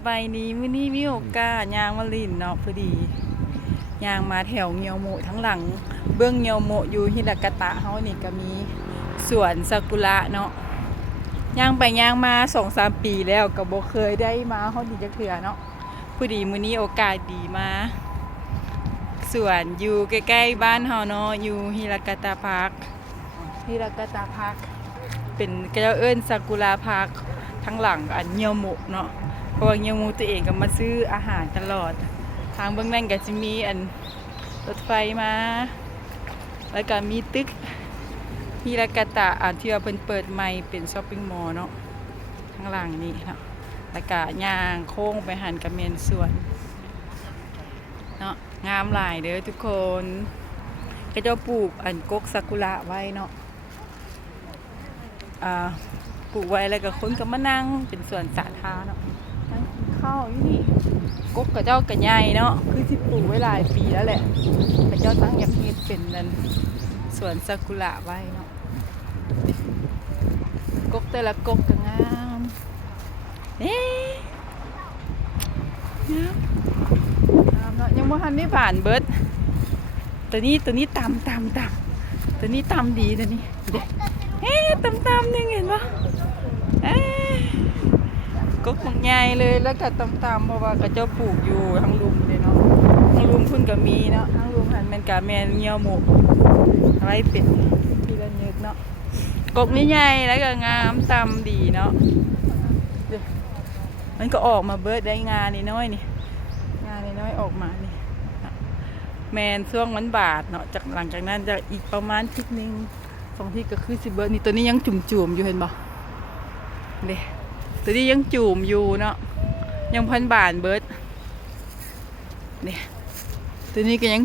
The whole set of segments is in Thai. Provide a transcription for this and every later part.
สบายดีมื้อนี้มีโอกาสย่างมาลินเนาะพอดีย่างมาแถวเงียวโมะทั้งหลังเบื้องเงียวโมะอยู่ฮิรากาตะเฮานี่ก็มีสวนซากุระเนาะย่างไปย่างมา 2-3 ปีแล้วก็บ่เคยได้มาเฮานี่จักเทื่อเนาะพอดีมื้อนี้โอกาสดีมาสวนอยู่ใกล้ๆบ้านเฮาเนาะอยู่ฮิรากาตะพาร์คฮิรากาตะพาร์คเป็นเจ้าเอิ้นซากุระพาร์คทั้งหลังอันเงียวโมะเนาะเพราะว่าเงียวโมะตัวเองก็มาซื้ออาหารตลอดทางเบื้องนั่นก็จะมีอันรถไฟมาแล้วก็มีตึกฮิรากาตะอันที่ว่าเพิ่นเปิดใหม่เป็นช้อปปิ้งมอลล์เนาะข้างหลังนี่เนาะแล้วก็ย่างโค้งไปหันกับเมนสวนเนาะงามหลายเด้อทุกคนก็จะปลูกอันกกซากุระไว้เนาะปลูกไว้แล้วก็คนก็มานั่งเป็นสวนสาธารณะเนาะนั่งกินข้าวอยู่นี่กกกับเจ้ากระใหญ่เนาะคือสิปลูกไว้หลายปีแล้วแหละแต่เจ้าตั้งอยากเฮ็ดเป็นนั่นสวนซากุระไว้เนาะกกแต่ละกกก็งามงามเนาะยังบ่ทันได้ผ่านเบิดตัวนี้ต่ำตัวนี้ต่ำดีตัวนี้เด็ต่ำนึงเห็นปะก็ของใหญ่เลยแล้วก็ต่ำเพราะว่าก็เจ้าปลูกอยู่ทั้งลุมเลยเนาะทั้งลุมพุ่นก็มีเนาะทั้งลุมหันเป็นกาแมนเงียวหมูไว้เป็ดพีระเยกเนาะกกนี่ใหญ่แล้วก็งามต่ำดีเนาะมันก็ออกมาเบิดได้งานนี่น้อยนี่งานนี่น้อยออกมานี่แมนช่วงมันบาดเนาะจากหลังจากนั้นจะอีกประมาณทิศนึง2 ที่ก็คือสิเบิร์นี่ตัวนี้ยังจุ่มๆอยู่เห็นบ่เด้ตัวนี้ยังจุ่มอยู่เนาะยังพันบานเบิร์ดเนี่ยตัวนี้ก็ยัง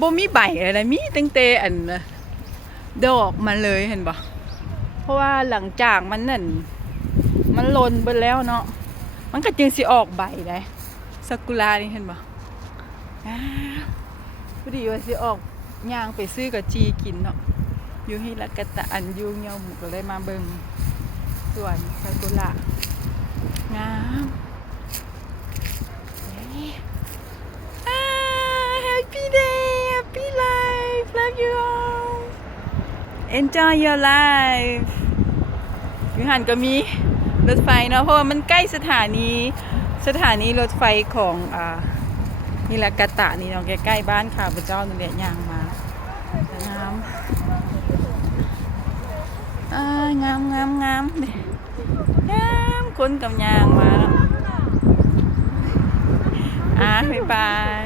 บ่มีใบอะไรมีตั้งแต่อันดอกมาเลยเห็นบ่เพราะว่าหลังจากมันนั่นมันหล่นเบิดแล้วเนาะมันก็จึงสิออกใบได้ซากุระนี่เห็นบ่พอดีว่าสิออกย่างไปซื้อกับจีกินเนาะอยู่ฮิรากาตะอันยูเงียวหมูก็เลยมาเบิ่งสวนซากุระงามHappy day Happy life Love you all Enjoy your life อยู่หันก็มีรถไฟเนาะเพราะว่ามันใกล้สถานีรถไฟของฮิรากาตะนี่เนาะใกล้ๆบ้านข้าพเจ้านั่นแหละย่างมางามงามคนกับยางมาบ๊ายบาย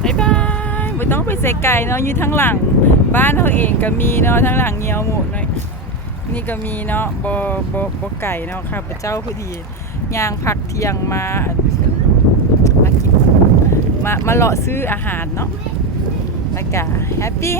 ไม่ต้องไปใส่ไก่เนาะอยู่ทั้งหลังบ้านเขาเองก็มีเนาะทั้งหลังเงียวหมดเลยนี่ก็มีเนาะบ่ไก่เนาะค่ะพระเจ้าพอดีย่างพักเที่ยงมากินมาเลาะซื้ออาหารเนาะแล้วก็แฮปปี้